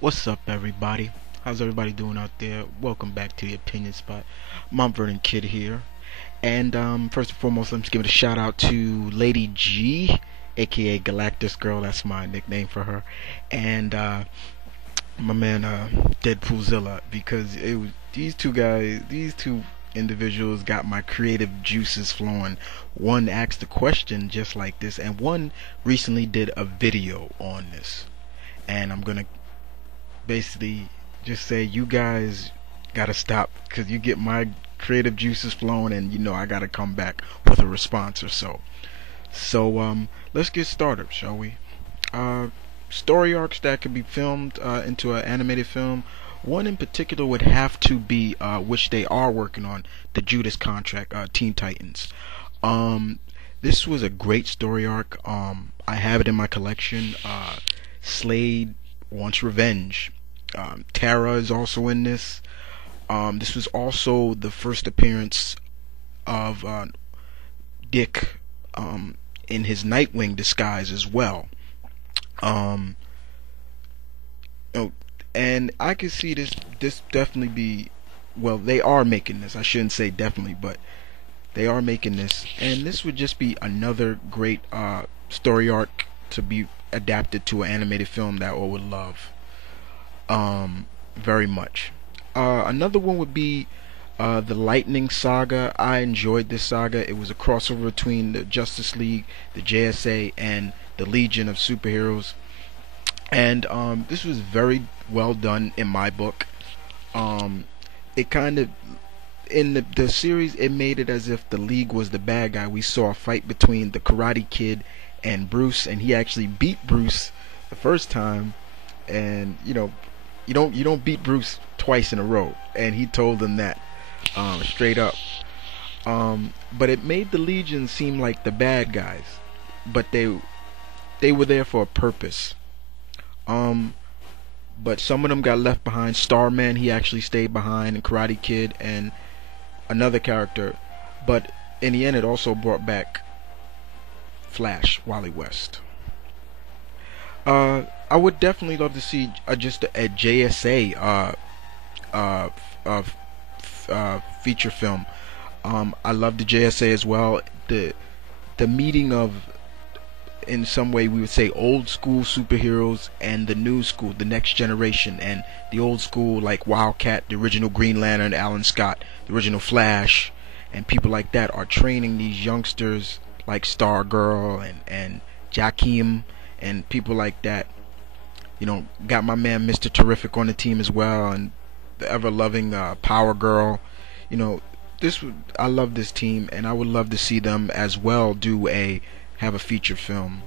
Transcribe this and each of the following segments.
What's up, everybody? How's everybody doing out there? Welcome back to the Opinion Spot. Mount Vernon Kid here. And first and foremost, let's give it a shout out to Lady G, aka Galactus Girl. That's my nickname for her. And my man Deadpoolzilla, because it was these two individuals got my creative juices flowing. One asked a question just like this, and one recently did a video on this. And I'm gonna basically just say you guys gotta stop because you get my creative juices flowing, and I gotta come back with a response or so. So let's get started, shall we? uh Story arcs that could be filmed into an animated film. One in particular would have to be which they are working on, the Judas Contract, Teen Titans. um this was a great story arc. I have it in my collection. Slade wants revenge. Tara is also in this. This was also the first appearance of Dick in his Nightwing disguise as well. Um, oh, and I can see this definitely be, well, they are making this. I shouldn't say definitely, but they are making this, and this would just be another great story arc to be adapted to an animated film that I would love very much. Another one would be the Lightning Saga. I enjoyed this saga. It was a crossover between the Justice League, the JSA, and the Legion of Superheroes. And this was very well done in my book. It kind of, in the series, it made it as if the League was the bad guy. We saw a fight between the Karate Kid and Bruce, and he actually beat Bruce the first time. And you don't beat Bruce twice in a row, and he told them that straight up. But it made the Legion seem like the bad guys, but they were there for a purpose. Um, but some of them got left behind. Starman, he actually stayed behind, and Karate Kid, and another character. But in the end, it also brought back Flash, Wally West. I would definitely love to see just a JSA uh, uh, feature film. I love the JSA as well. The meeting of, in some way, we would say, old school superheroes and the new school, the next generation, and the old school like Wildcat, the original Green Lantern, Alan Scott, the original Flash, and people like that are training these youngsters like Stargirl and Jakeem and people like that. Got my man Mr. Terrific on the team as well, and the ever loving Power Girl. You know, I love this team, and I would love to see them as well have a feature film.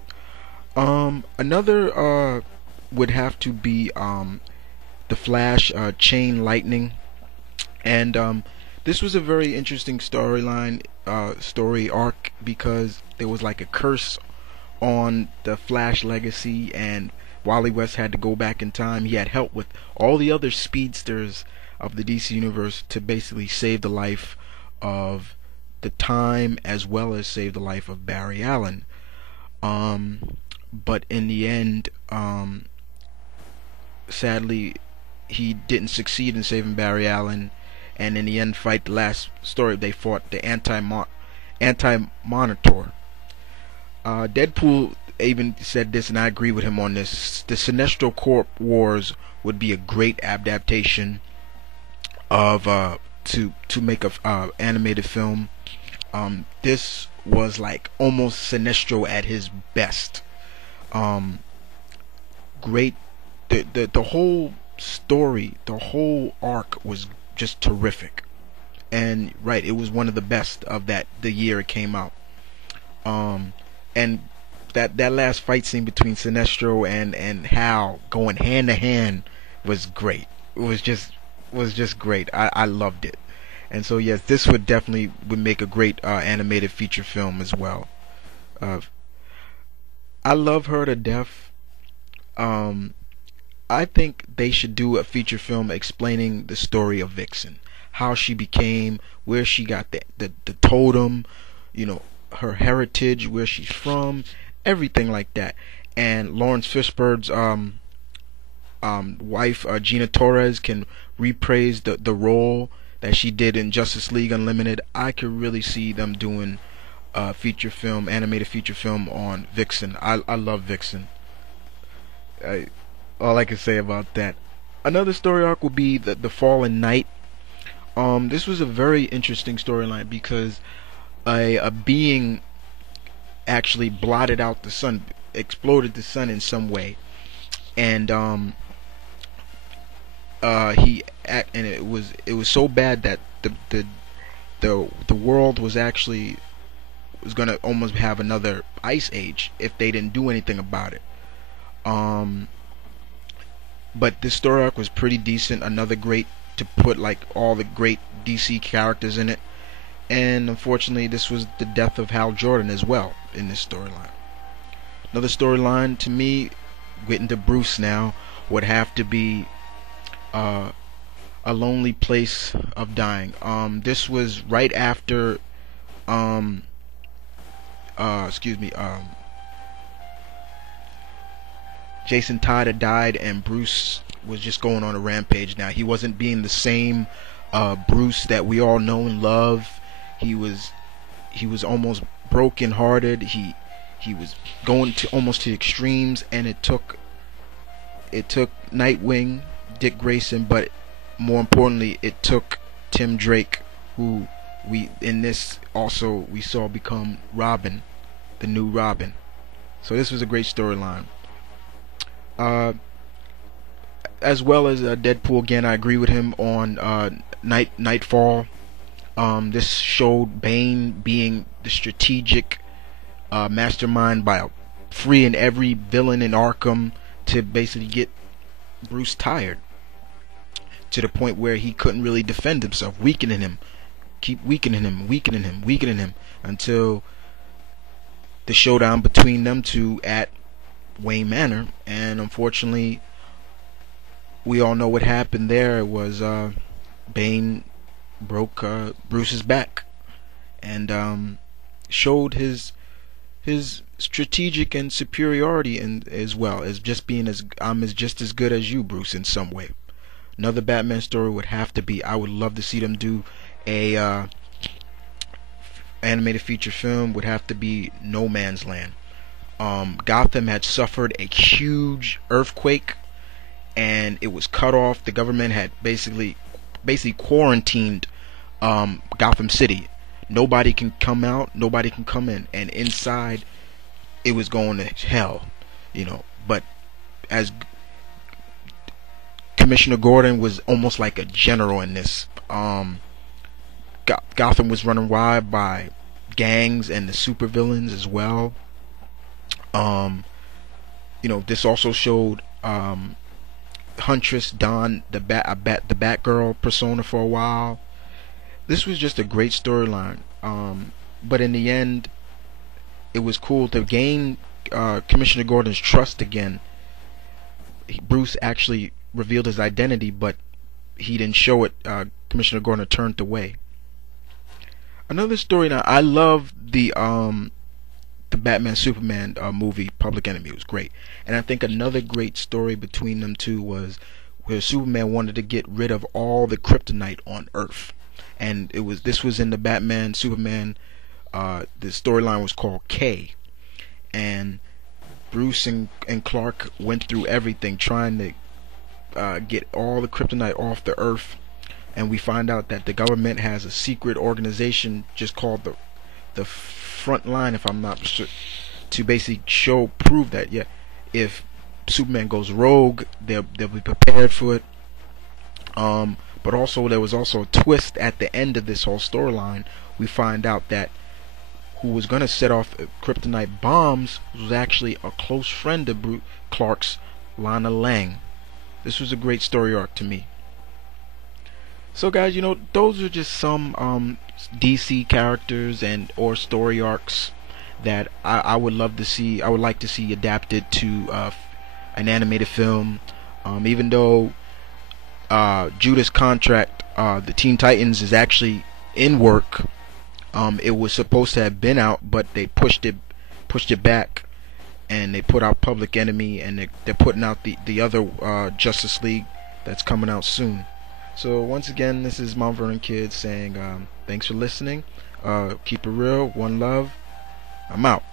Another would have to be the Flash, Chain Lightning, and this was a very interesting story arc, because there was like a curse on the Flash legacy, and Wally West had to go back in time. He had help with all the other speedsters of the DC universe to basically save the life of the time, as well as save the life of Barry Allen. But in the end, sadly, he didn't succeed in saving Barry Allen, and in the end fight, the last story, they fought the Anti-Monitor. Deadpool even said this, and I agree with him on this: the Sinestro Corp Wars would be a great adaptation of to make a animated film. This was like almost Sinestro at his best. Um, Great. The whole story, the whole arc was just terrific, and right, it was one of the best of the year it came out. And that last fight scene between Sinestro and Hal going hand to hand was great. It was just great. I loved it. And so yes, this would make a great animated feature film as well. Uh, I love her to death. Um, I think they should do a feature film explaining the story of Vixen, how she became, where she got the totem, you know, her heritage, where she's from, everything like that. And Lawrence Fishburne's wife Gina Torres can reprise the role that she did in Justice League Unlimited, I could really see them doing a feature film, animated feature film on Vixen. I love Vixen. I, all I can say about that. Another story arc will be the Fallen Knight. This was a very interesting storyline because a being actually blotted out the sun, exploded the sun in some way, and and it was so bad that the world was gonna almost have another ice age if they didn't do anything about it. Um, but this story arc was pretty decent. Another great to put like all the great DC characters in it. And unfortunately, this was the death of Hal Jordan as well in this storyline. Another storyline to me, getting to Bruce now, would have to be uh, A Lonely Place of Dying. This was right after, um, excuse me, Jason Todd had died, and Bruce was just going on a rampage. Now he wasn't being the same Bruce that we all know and love. He was almost broken hearted. He was going to almost to extremes, and it took Nightwing, Dick Grayson, but more importantly, it took Tim Drake, who we in this also we saw become Robin, the new Robin. So this was a great storyline. Uh, as well as Deadpool again, I agree with him on Nightfall. This showed Bane being the strategic mastermind by freeing every villain in Arkham to basically get Bruce tired to the point where he couldn't really defend himself, weakening him, keep weakening him until the showdown between them two at Wayne Manor. And unfortunately, we all know what happened there. It was Bane broke Bruce's back and showed his strategic and superiority, and as well as just being just as good as you, Bruce, in some way. Another Batman story would have to be, I would love to see them do a animated feature film, would have to be No Man's Land. Gotham had suffered a huge earthquake, and it was cut off. The government had basically quarantined Gotham City. Nobody can come out, nobody can come in, and inside it was going to hell, But as Commissioner Gordon was almost like a general in this, Gotham was running wild by gangs and the supervillains as well. This also showed Huntress Dawn the Batgirl persona for a while. This was just a great storyline. But in the end, it was cool to gain Commissioner Gordon's trust again. Bruce actually revealed his identity, but he didn't show it. Commissioner Gordon turned away. Another story. Now, I love the Batman Superman movie Public Enemy. It was great, and I think another great story between them two was where Superman wanted to get rid of all the kryptonite on Earth, and this was in the Batman Superman. The storyline was called K, and Bruce and Clark went through everything trying to get all the kryptonite off the Earth, and we find out that the government has a secret organization just called the Front Line, if I'm not sure, to basically prove that if Superman goes rogue, they'll be prepared for it. But also there was also a twist at the end of this whole storyline. We find out that who was going to set off kryptonite bombs was actually a close friend of Clark's, Lana Lang. This was a great story arc to me. So guys, those are just some DC characters and or story arcs that I would love to see. I would like to see adapted to an animated film. Even though Judas Contract, the Teen Titans, is actually in work. It was supposed to have been out, but they pushed it back and they put out Public Enemy, and they're putting out the other Justice League that's coming out soon. So once again, this is Mount Vernon Kid saying thanks for listening. Keep it real, one love. I'm out.